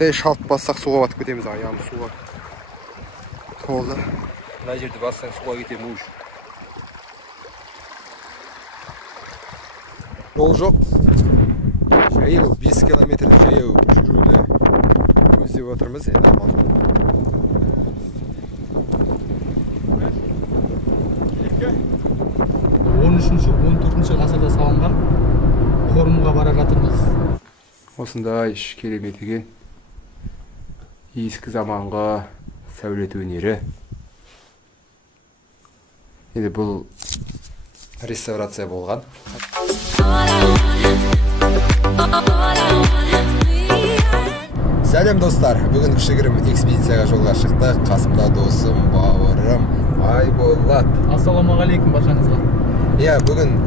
Кішкентай шалт бассақ суға батып кетеміз, аяғымыз суға толды. Мына жерде бассаң суға кетемін уж. Жол жоқ. Жаяу 5 километр жаяу жүруді көздеп отырмыз, енді амал. 13-14 ғасырда салынған қорымға бара жатырмыз. Осындай керемет екен. Ескі заманғы сәулет өнері. Енді бұл реставрация болған. Сәлем достар, бүгін кішігірім экспедицияға жолға шықтық. Қасымда досым, бауырым Айболат. Ассалаумағалейкум баршаңызға. Иә, бүгін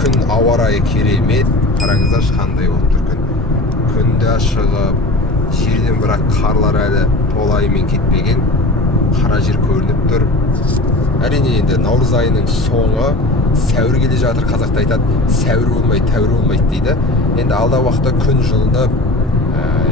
күн ауа райы керемет. Қараңыздар қандай болып тұр күн. Күнде шығып, жерден бірақ қарлар әлі толайымен кетпеген. Қара жер көрініп тұр. Әрине енді наурыз айының соңы, сәуір келе жатыр. Қазақта айтады, сәуір болмайды, тәуір болмайды дейді. Енді алда уақытта күн жылынып,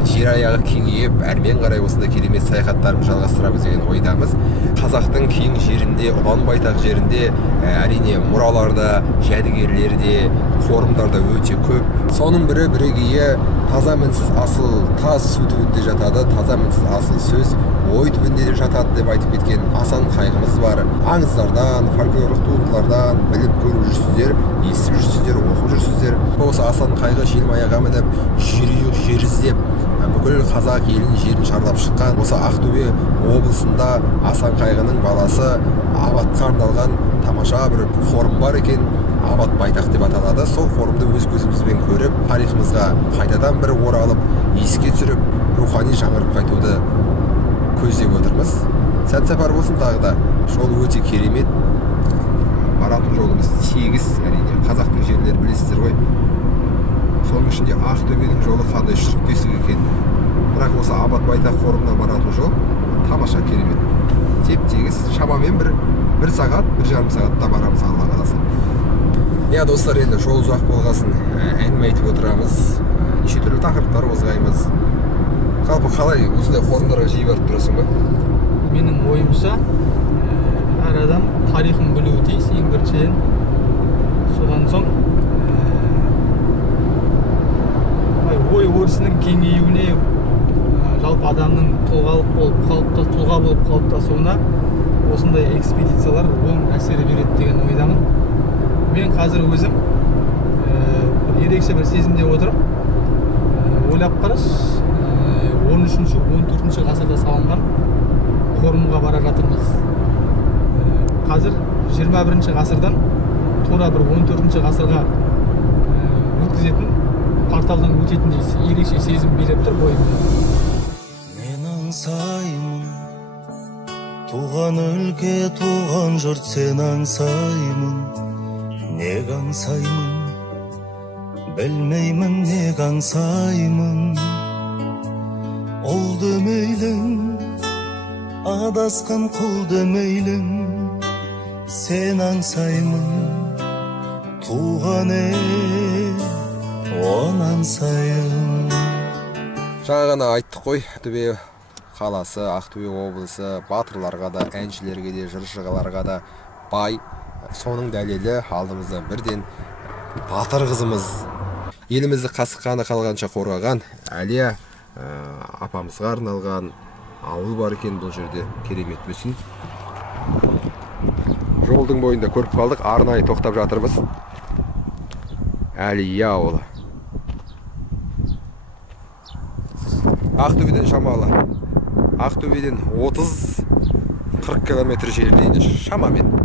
жер аяғы кеңейіп, әрмен қарай осында керемет саяхаттарымызды жалғастырамыз деген ойдамыз. Қазақтың кең жерінде, ұлан байтақ жерінде әрине мұраларда, жәдігерлерде, қорымдарда өте көп. Соның бірі бірегейі таза мінсіз асыл тас су түбінде жатады, таза мінсіз асыл сөз ой түбінде жатады деп айтып кеткен асан қайғымыз бар. Аңыздардан, фольклорлық туындылардан біліп көріп жүрсіздер, естіп жүрсіздер, оқып жүрсіздер. Осы асан қайғы желмаяға мініп, жер іздеп, бүкіл қазақ елінің жерін шарлап шыққан. Осы Ақтөбе облысында асан қайғының баласы Абатқа арналған тамаша бір қорым бар екен. Абат байтақ деп аталады. Сол қорымды өз көзімізбен көріп, тарихымызға қайтадан бір оралып, еске түсіріп, рухани жаңғырып қайтуды көздеп отырмыз. Сәт сапар болсын тағы да. Жол өте керемет. Баратын жолымыз тегіс, әрине. Қазақтың жерлері білесіздер ғой. Соның ішінде Ақтөбенің жолы қандай шұрық тесік екен. Бірақ осы Абат байтақ қорымына баратын жол тамаша керемет. Теп-тегіс, шамамен бір сағат, 1,5 сағатта барамыз, Алла қаласа. Иә, достар, енді жол ұзақ болғасын әңгіме айтып отырамыз. Неше түрлі тақырыптар қозғаймыз. Жалпы қалай осындай қорымдарға жиі барып тұрасың ба? Менің ойымша, әр адам тарихын білуі тиіс, ең біріншіден. Содан соң ой өрісінің кеңеюіне, жалпы адамның тұлға болып қалыптасуына осындай экспедициялар оң әсер береді деген ойдамын. Мен қазір өзім ерекше бір сезімде отырып, ойлап қараш, 13-14 ғасырда салынған қорымға бара жатырмыз. Қазір 21 ғасырдан тура бір 14 ғасырға өткізетін порталдан өтетіндей ерекше сезім билеп тұр бойымда. Мен аңсаймын, туған өлке, туған жұрт сен аңсаймын. Нег аңсаймын, білмеймін нег аңсаймын. Ол демейлің, адасқан құл демейлің. Сен аңсаймын, туған ел, он аңсайын. Жаңа ғана айттық қой, Ақтөбе қаласы, Ақтөбе облысы батырларға да, әншілерге де, жыршыларға да бай. Соның дәлелі алдымызда бірден батыр қызымыз. Елімізді қасық қаны қалғанша қорғаған Әлия апамызға арналған ауыл бар екен бұл жерде, керемет мүсін. Жолдың бойында көріп қалдық, арнайы тоқтап жатырмыз. Әлия ауылы. Ақтөбеден шамалы. Ақтөбеден 30-40 километр жердейді шамамен.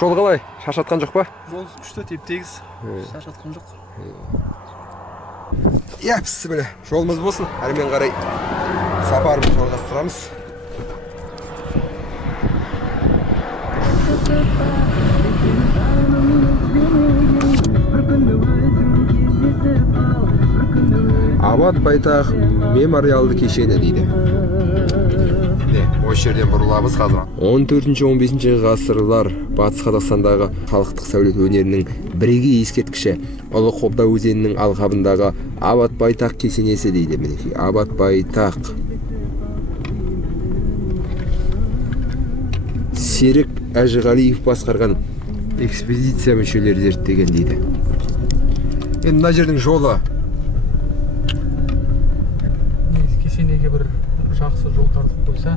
Жол қалай? Шашатқан жоқ па? Жол күшті, теп-тегіс. Шашатқан жоқ. Иә, бісміллә. Жолымыз болсын. Әрмен қарай сапарымызды жалғастырамыз. Абат байтақ мемориалды кешені дейді. Осы жерден бұрыламыз қазір. 14-15 ғасырлар Батыс Қазақстандағы халықтық сәулет өнерінің бірегей ескерткіші Ұлы Қобда өзенінің алқабындағы Абат Байтақ кесенесі дейді. Мінекей, Абат Байтақ. Серік Әжіғалиев басқарған экспедиция мүшелері зерттеген дейді. Енді мына жердің жолы. Кесенеге бір жақсы жол тартып қойса,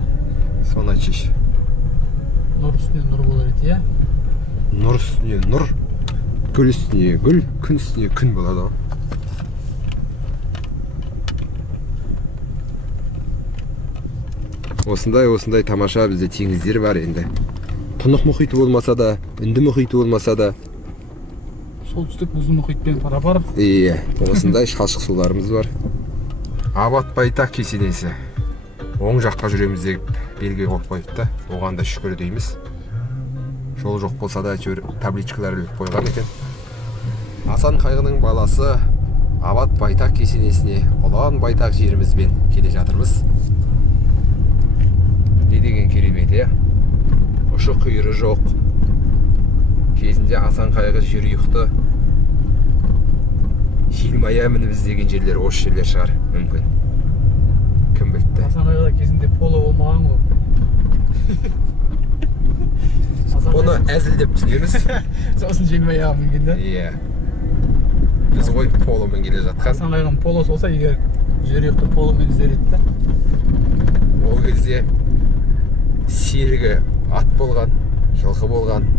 соны айтшы. Нұр үстіне нұр болар еді, иә? Нұр үстіне нұр, гүл үстіне гүл, күн үстіне күн болады. Осындай тамаша бізде теңіздер бар енді. Тынық мұхиты болмаса да, Үнді мұхиты болмаса да, солтүстік мұзды мұхитпен пара-пар. Иә, осындай шалшық суларымыз бар. Абат Байтақ кесенесі. Оң жаққа жүреміз деп белгі қойып қойыпты. Оған да шүкір дейміз. Жол жоқ болса да әйтеуір табличкалар іліп қойған екен. Асан Қайғының баласы Абат Байтақ кесенесіне ұлан байтақ жерімізбен келе жатырмыз. Не деген керемет, иә? Ұшы қиыры жоқ. Кезінде Асан Қайғы жер ұйықты. Желмая мініп іздеген жерлер осы жерлер шығар, мүмкін. Кім білді? Асан Қайғыда кезінде поло болмаған ғой. Оны әзіл деп түсінеміз. Сосын желмая мінген де. Иә. Біз ғой поломен келе жатқан. Асан Қайғының полосы болса, егер жер ұйықты поломен іздер еді. Ол кезде серігі ат болған, жылқы болған.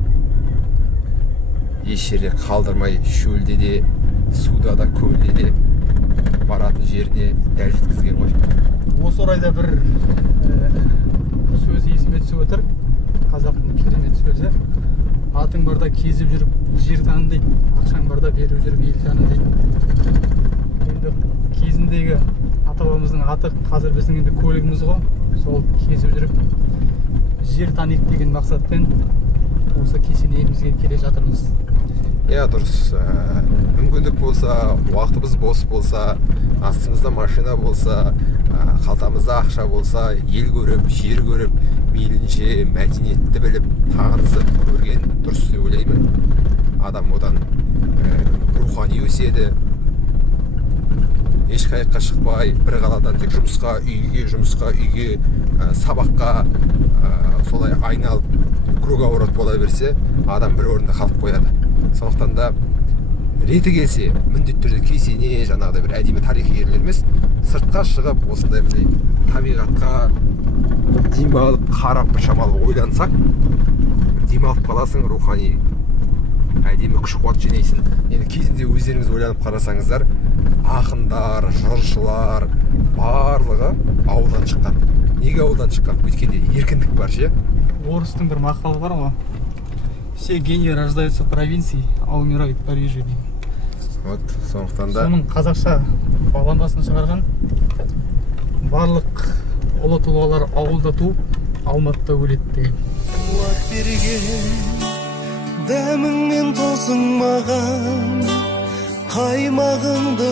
Еш жерде қалдырмай шөлде де, суда да, көлде де баратын жеріне дәл жеткізген ғой. Осы орайда бір сөз есіме түсіп отыр. Қазақтың керемет сөзі. Атың барда кезіп жүріп жер таны дейді, ақшаң барда беріп жүріп ел таны дейді. Енді кезіндегі ата-бабамыздың аты қазір біздің енді көлігіміз ғой. Сол кезіп жүріп жер таниды деген мақсатпен осы кесенемізге келе жатырмыз. Иә, дұрыс. Мүмкіндік болса, уақытымыз бос болса, астымызда машина болса, қалтамызда ақша болса, ел көріп, жер көріп, мейлінше мәдениетті біліп, танысып көрген дұрыс деп ойлаймын. Адам одан рухани өседі. Ешқайыққа шықпай, бір қаладан тек жұмысқа, үйге, сабаққа солай айналып, круговорот бола берсе, адам бір орында қалып қояды. Сондықтан да реті келсе, міндетті түрде кесене, жаңағыдай бір әдемі тарихи жерлер емес, сыртқа шығып, осындай бір табиғатқа демалып, қарап бір шамалы ойлансақ, демалып қаласың, рухани әдемі күш-қуат жинайсың. Енді кезінде өздеріңіз ойланып қарасаңыздар, ақындар, жыршылар барлығы ауылдан шыққан. Неге ауылдан шыққан? Өйткенде еркіндік бар, ше? Орыстың бір мақалы бар ғой. Все гении рождаются в провинции, а умирают в Париже дейді. Вот, сондықтан да соның қазақша баламасын шығарған. Барлық ұлы тұлғалар ауылда туып, Алматыда өледі деген. Қуат берген дәміңмен тосың маған, қаймағыңды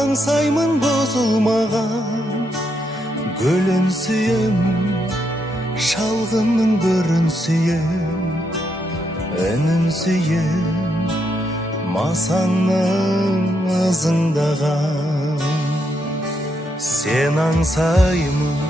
аңсаймын бұзылмаған. Гүлін сүйем, шалғынның бүрін сүйем, үнін сүйем, масаңның ызыңдаған. Сен аңсаймын.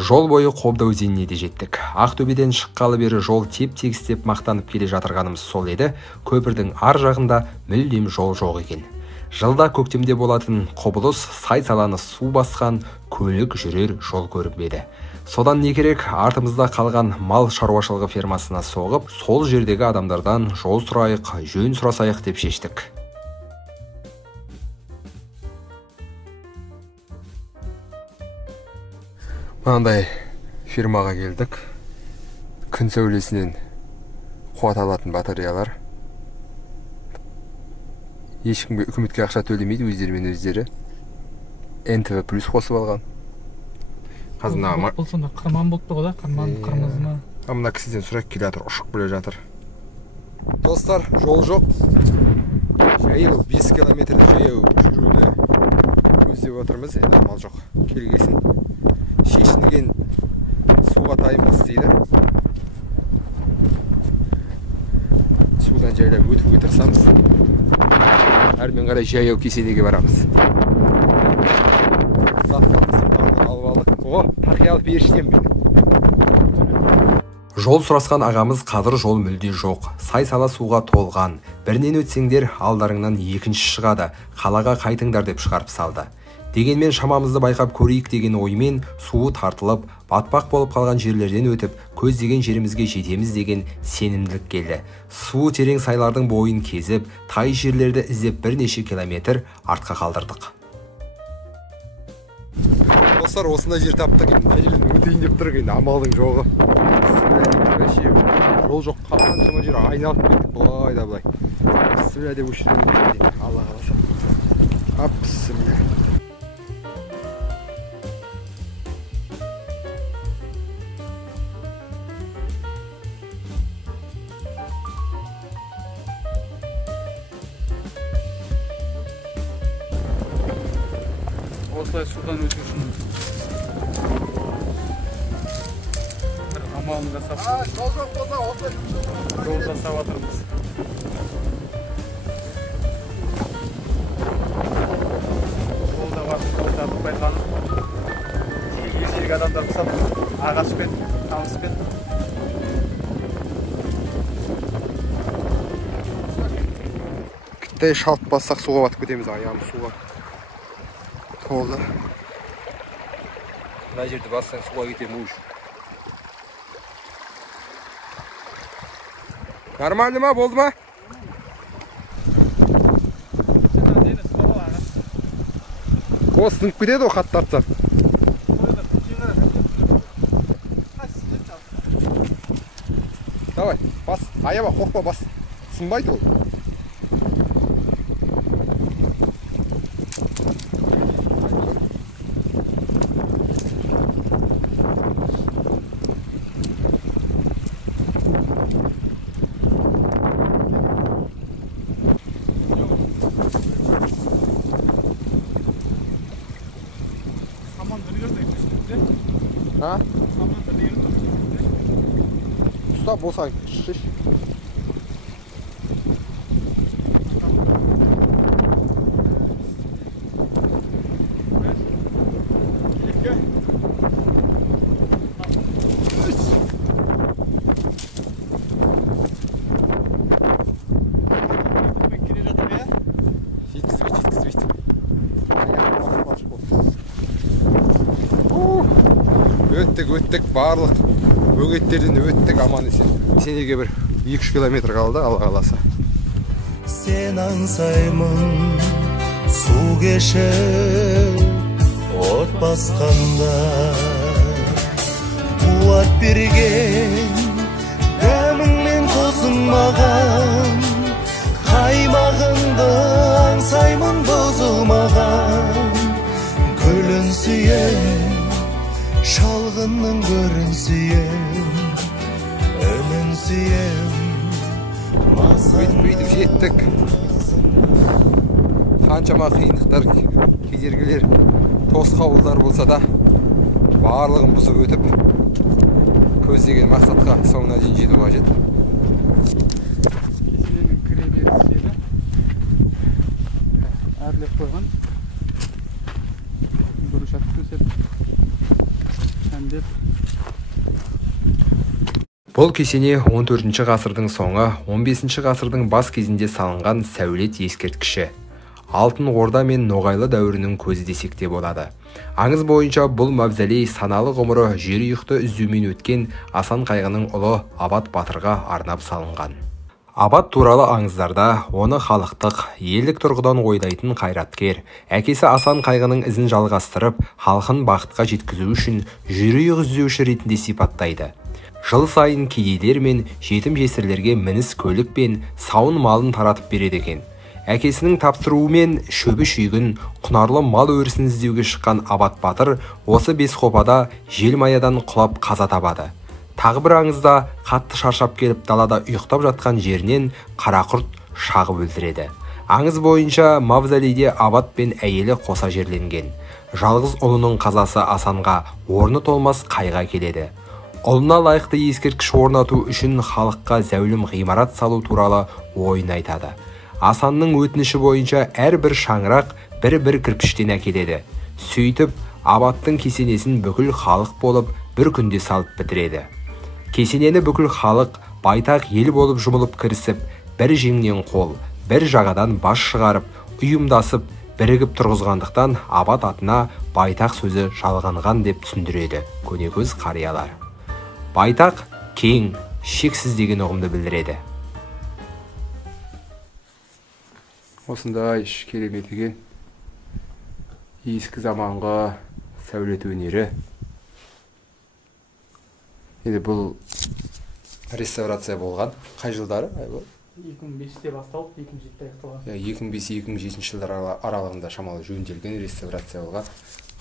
Жол бойы Қобда өзеніне де жеттік. Ақтөбеден шыққалы бері жол теп-тегістеп мақтанып келе жатырғанымыз сол еді. Көпірдің ар жағында мүлдем жол жоқ екен. Жылда көктемде болатын құбылыс сай-саланы су басқан, көлік жүрер жол көрінбеді. Содан не керек, артымызда қалған мал шаруашылығы фермасына соғып, сол жердегі адамдардан жол сұрайық, жөн сұрасайық деп шештік. Мынандай фирмаға келдік. Күн сәулесінен қуат алатын батареялар. Ешкімге үкіметке ақша төлемейді, өздерімен өздері. НТВ плюс қосып алған. Қазір бұл сонда қырман болып тұр ғой, қырмызы ма? Мына кісіден сұрайық, келе жатыр, ұшып келе жатыр. Достар, жол жоқ. Жаяу 5 километрді жаяу жүруді көздеп отырмыз, енді амал жоқ. Келгесін шешінген су батаймыз дейді. Судан жайлап өтуге тырысамыз. Әрмен қарай жаяу кеседеге барамыз. Затқанымызды алып алдық. О, тақия алып беріштен бе. Жол сұрасқан ағамыз қазір жол мүлде жоқ. Сай-сала суға толған. Бірінен өтсеңдер, алдарыңнан екінші шығады. Қалаға қайтыңдар деп шығарып салды. Дегенмен шамамызды байқап көрейік деген оймен суы тартылып, батпақ болып қалған жерлерден өтіп, көздеген жерімізге жетеміз деген сенімділік келді. Суы терең сайлардың бойын кезіп, тай жерлерді іздеп бірнеше километр артқа қалдырдық. Достар, осында жер таптық. Мына жерден өтейін деп тұр, енді амалдың жоғы. Жол жоқ, қаншама жер айналып кеттік, былай да былай. Bismillah деп өшіріп өтейін. Алла қаласа. Bismillah. Осылай судан өту үшін бір амалын жасап жол жасап жатырмыз. Жолда барып байқанып, ежелгі адамдар құсап ағашпен, қамыспен Кіттай шалт бассақ суға батып кетеміз, аяғымыз суға толды. Мына жерді бассаң суға кетемін уж. Нормально ма, болды ма? О, сынып кетеді о, қатты тартсақ. Давай, бас, аяма, қорқпа, бас. Сынбайды ол. Ha? Usta bolsang, şiş. Өттік, барлық бөгеттерден өттік, аман есен. Сенеге бір 2-3 километр қалды, Алла қаласа. Сен аңсаймын су кешіп от басқанда, қуат берген дәміңмен тосың маған, қаймағыңды аңсаймын бұзылмаған, гүлін сүйем, шалғынның көрін сүйем, үнін сүйем, Өйтіп жеттік. Қаншама қиындықтар, кедергілер, тосқауылдар болса да, барлығын бұзып өтіп, көздеген мақсатқа соңына дейін жету қажет. Кесененің кіре беріс жері әрлеп қойған. Бұрышат төсеп, шәндеп. Бұл кесене 14-ші ғасырдың соңы, 15-ші ғасырдың бас кезінде салынған сәулет ескерткіші. Алтын Орда мен Ноғайлы дәуірінің көзі десек те болады. Аңыз бойынша бұл мавзолей саналы ғұмыры жерұйықты іздеумен өткен Асан Қайғының ұлы Абат Батырға арнап салынған. Абат туралы аңыздарда оны халықтық, елдік тұрғыдан ойлайтын қайраткер, әкесі Асан Қайғының ізін жалғастырып, халқын бақытқа жеткізу үшін жерұйық іздеуші ретінде сипаттайды. Жыл сайын кедейлер мен жетім жесірлерге мініс көлік пен сауын малын таратып береді екен. Әкесінің тапсыруымен шөбі шүйгін, құнарлы мал өрісін іздеуге шыққан Абат Батыр осы Бесқопада желмаядан құлап қаза табады. Тағы бір аңызда қатты шаршап келіп далада ұйықтап жатқан жерінен қарақұрт шағып өлтіреді. Аңыз бойынша мавзолейде Абат пен әйелі қоса жерленген. Жалғыз ұлының қазасы Асанға орны толмас қайға келеді. Ұлына лайықты ескерткіш орнату үшін халыққа зәулім ғимарат салу туралы ойын айтады. Асанның өтініші бойынша әрбір шаңырақ бір кірпіштен әкеледі. Сөйтіп, абаттың кесенесін бүкіл халық болып бір күнде салып бітіреді. Кесенені бүкіл халық байтақ ел болып жұмылып кірісіп, бір жеңнен қол, бір жағадан бас шығарып, ұйымдасып, бірігіп тұрғызғандықтан абат атына байтақ сөзі жалғанған деп түсіндіреді көнекөз қариялар. Байтақ кең, шексіз деген ұғымды білдіреді. Осындай керемет екен. Ескі заманғы сәулет өнері. Енді бұл реставрация болған. Қай жылдары? 2005-те басталып, 2007-те аяқталған. 2005-2007 жылдар аралығында шамалы жөнделген реставрация болған.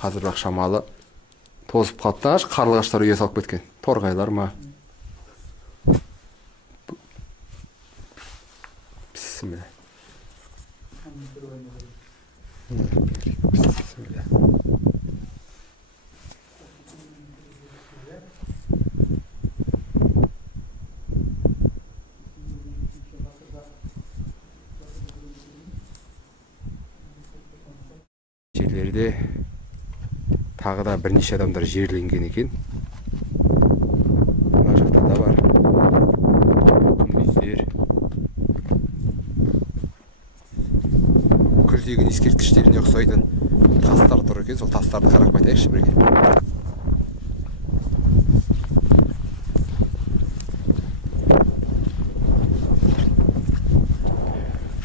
Қазір бірақ шамалы тозып қалыпты, қарлығаштар үйе салып кеткен. Торғайлар ма? Бісміллә. Бісміллә. Жерлерде тағы да бірнеше адамдар жерленген екен. Мына жақта да бар. Күмбездер. Күлтегін ескерткіштеріне ұқсайтын тастар тұр екен. Сол тастарды қарап қайтайықшы бірге.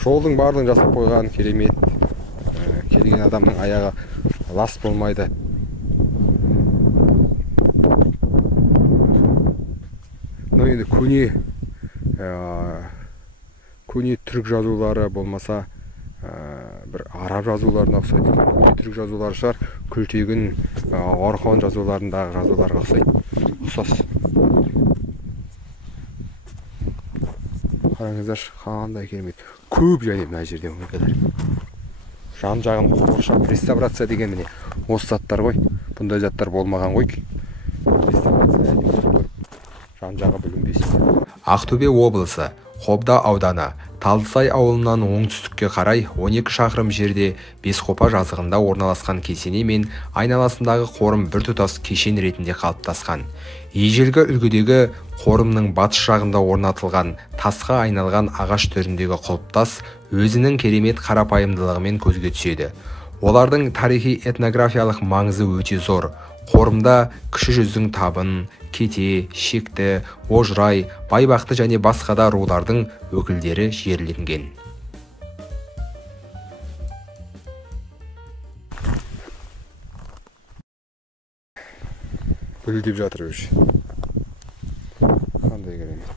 Жолдың барлығын жасап қойған керемет. Келген адамның аяғы лас болмайды. Но енді көне түрік жазулары болмаса бір араб жазуларына ұқсайды. Көне түрік жазулары шығар, Күлтегін Орхон жазуларындағы жазуларға ұқсайды. Ұқсас. Қараңыздар, қандай керемет. Көп және мына жерде өңгелер. Жан жағын қоршап, реставрация деген міне осы заттар ғой. Бұндай заттар болмаған ғой. Реставрация жан жағы бүлінбесін. Ақтөбе облысы, Қобда ауданы, Талдысай ауылынан оңтүстікке қарай 12 шақырым жерде Бесқопа жазығында орналасқан кесене мен айналасындағы қорым біртұтас кешен ретінде қалыптасқан. Ежелгі үлгідегі қорымның батыс жағында орнатылған тасқа айналған ағаш түріндегі құлыптас өзінің керемет қарапайымдылығымен көзге түседі. Олардың тарихи этнографиялық маңызы өте зор. Қорымда кіші жүздің табын, кете, шекті, ожырай, байбақты және басқа да рулардың өкілдері жерленген. Бүлдеп жатыр өш. Қандай керемет.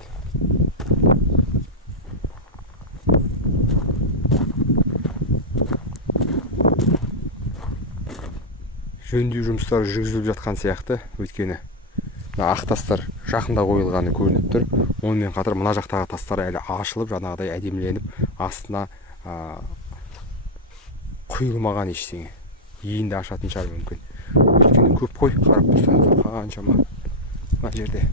Жөндеу жұмыстары жүргізіліп жатқан сияқты, өйткені ақ тастар жақында қойылғаны көрініп тұр. Онымен қатар мына жақтағы тастар әлі ашылып, жаңағыдай әдеміленіп, астына құйылмаған ештеңе. Енді ашатын шығар мүмкін. Өйткені көп қой, қарап тұрсаңыз, қаншама мына жерде.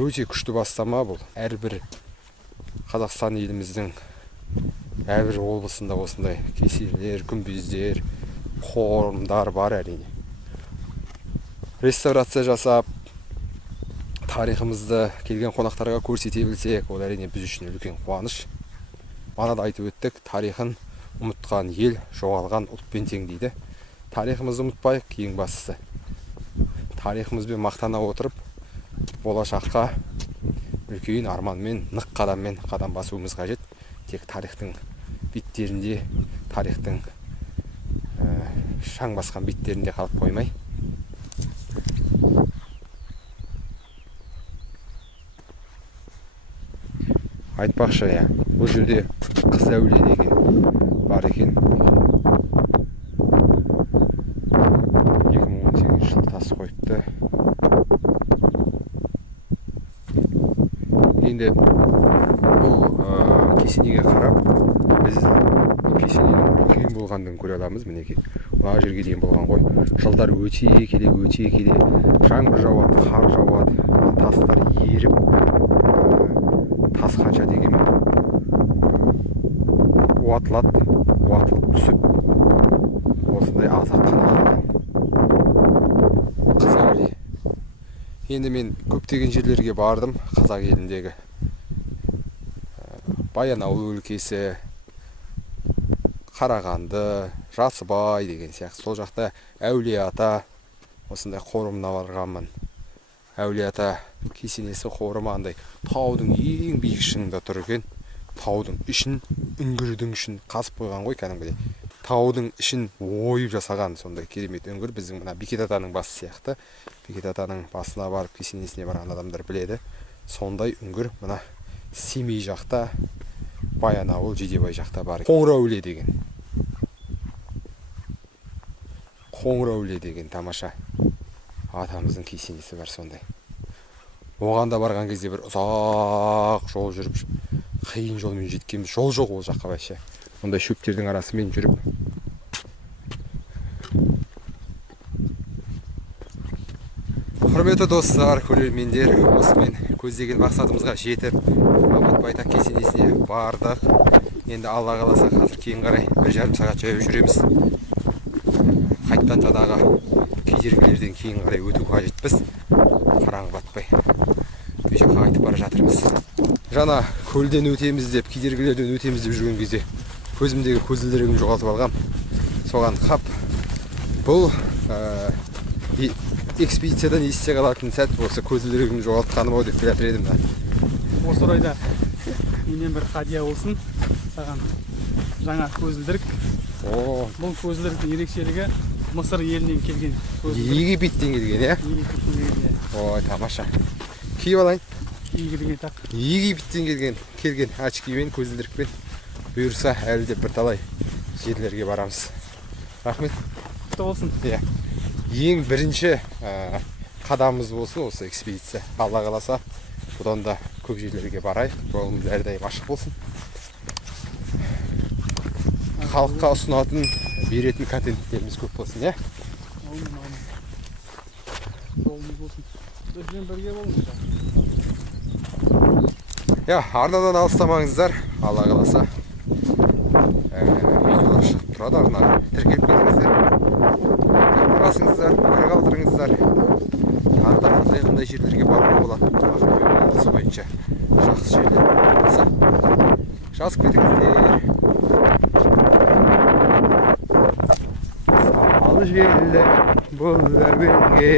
Өте күшті бастама бұл. Әрбір Қазақстан еліміздің әрбір облысында осындай кесенелер, күмбездер, қорымдар бар әрине. Реставрация жасап, тарихымызды келген қонақтарға көрсете білсек, ол әрине біз үшін үлкен қуаныш. Бана да айтып өттік, тарихын ұмытқан ел жоғалған ұлтпен тең дейді. Тарихымызды ұмытпайық, ең бастысы. Тарихымызбен мақтана отырып, болашаққа үлкен арманмен, нық қадаммен қадам басуымыз қажет. Тек тарихтың беттерінде, тарихтың шаң басқан беттерінде қалып қоймай. Айтпақшы, бұл жерде Қыз Әулие деген бар екен. 2018 жылы тас қойыпты. Енді бұл кесенеге қарап, біз кесененің үлкен болғандығын көре аламыз. Мінекей, мына жерге дейін болған ғой. Жылдар өте келе жаңбыр жауады, қар жауады, тастар еріп, тас қанша дегенмен уатылып түсіп, осындай азап қалған. Қазақ елі. Енді мен көптеген жерлерге бардым қазақ еліндегі. Баянауыл өлкесі, Қарағанды, Жасыбай деген сияқты. Сол жақта Әулие-ата осындай қорымына барғанмын. Әулие-ата кесенесі қорымы андай таудың ең биік шыңында тұр екен. Таудың ішін, үңгірдің ішін қазып қойған ғой кәдімгідей. Таудың ішін ойып жасаған сондай керемет үңгір. Біздің мына Бекет атаның басы сияқты. Бекет атаның басына барып кесенесіне барған адамдар біледі. Сондай үңгір мына Семей жақта, Баянауыл, Жидебай жақта бар. Қоңырәулие деген тамаша атамыздың кесенесі бар сондай. Оған да барған кезде бір ұзақ жол жүріп, қиын жолмен жеткенбіз. Жол жоқ ол жаққа байша. Ондай шөптердің арасымен жүріп. Құрметті достар, көрермендер, осымен көздеген мақсатымызға жетіп, Мамат Байтақ кесенесіне бардық. Енді Алла қаласа қазір кейін қарай 1,5 сағат жаяу жүреміз. Қайттан жаңағы кедергілерден кейін қарай өту қажетпіз. Қараңғы батпай. Бұл жаққа қайтып бара жатырмыз. Жаңа көлден өтеміз деп, кедергілерден өтеміз деп жүрген кезде көзімдегі көзілдірігімді жоғалтып алғам. Соған қап. Бұл экспедициядан есте қалатын сәт осы көзілдірігімді жоғалтқаным ау деп жатыр едім. Осы орайда менен бір хадия болсын саған жаңа көзілдірік. Бұл көзілдіріктің ерекшелігі Мысыр елінен келген көзілдірік. Египеттен келген, иә? Египеттен келген. Ой, тамаша. Киіп алайын. Игілігіне тақ. Египеттен келген очкимен, көзілдірікпен бұйырса әлі де бірталай жерлерге барамыз. Рахмет. Құтты болсын. Иә. Ең бірінші қадамымыз болсын осы экспедиция. Алла қаласа, бұдан да көп жерлерге барайық. Жолымыз әрдайым ашық болсын. Халыққа ұсынатын, беретін контенттеріміз көп болсын, иә? Жолымыз болсын. Бізбен бірге болыңыздар. Иә, арнадан алыстамаңыздар. Алла қаласа. Видеолар шығып тұрады, арнаға тіркеліп кетіңіздер. Басыңыздар, пікір қалдырыңыздар. Тағы да қандай жерлерге баруға болады. Ақтөбе облысы бойынша жақсы жерлер болса жазып кетіңіздер. Самал желі бұл әуенге